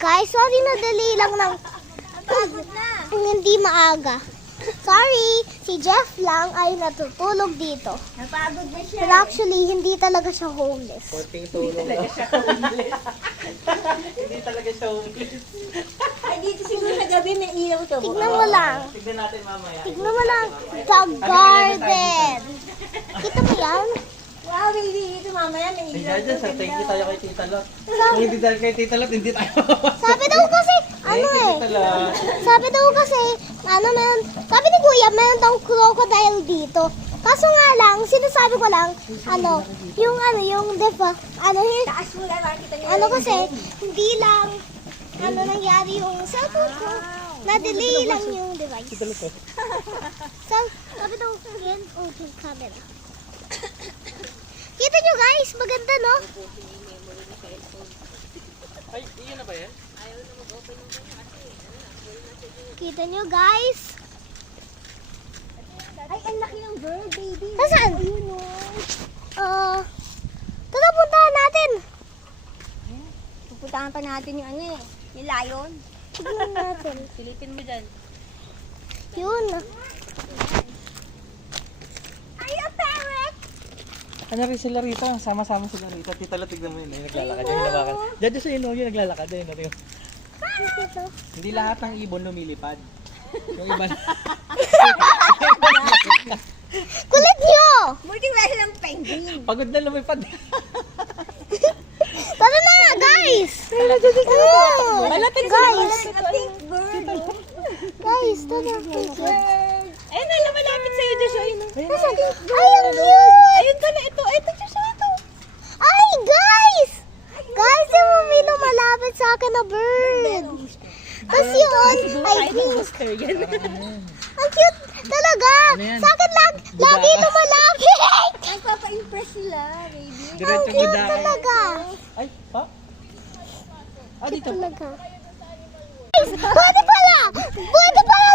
Guys, sorry na dali lang ng hindi maaga. Sorry, si Jeff lang ay natutulog dito. Napagod na siya. But actually, hindi talaga siya homeless. Konting tulong lang. Hindi talaga siya homeless. Ay, dito siguro sa gabi may ilaw to. Tignan mo lang. Tignan natin mamaya. Tignan mo lang. The garden. Kita mo yan? Wow, baby, dito mamaya may Ay, ilaw dyan, to. sa thank you tayo kay Tita Lot. Kung hindi dahil kay Tita Lot, hindi tayo Sabi daw kasi, ano Thank you, eh. Tita Lot. Sabi daw kasi, sabi ni Kuya, meron daw crocodile dito. Kaso nga lang, sinasabi ko lang, yung diba, Taas mo lang, makikita niyo. kasi, hindi lang, nangyari yung cellphone ko, na-delay lang yung device. Sabi daw, yan, yung camera. Kita nyo guys, maganda no? Ay, iyon na ba yan? Kita nyo guys. Ay, ang laki ng bird, baby. Nasaan? Ayun o. Tara, puntahan natin. Pupuntahan pa natin yung yung lion. Tignan natin. Silipin mo dyan. Yun. Ay, a parrot! Ano rin sila rito? Sama-sama sila rito. Tita Lot, tignan mo yun. Ay, naglalakad. Yung hinawakan. Diyan sa inyo, yung naglalakad. Ayun, ayun. Ito. Hindi lahat ng ibon lumilipad. Yung iba Kulit nyo! Buting wala silang penguin. pagod na lumipad. Tara na, guys! Malapit guys! A pink bird. Guys, tara. Bird. Ayun na, malapit sa'yo, Joshua. Ayun. Nasaan? Ay, ang cute! Ayun ka na, ito. Ito, Joshua, ito. Ay, guys! Guys, yung may lumalapit sa akin na bird. Tapos yun, ay pink. Booster yan. Ang cute talaga. Ano yan? Sa akin lagi lumalapit. Nagpapa-impress sila, baby. Ang Diretso cute gudahan. talaga. Ay, pa? Ah, dito. Talaga. Guys, pwede pala. Pwede pala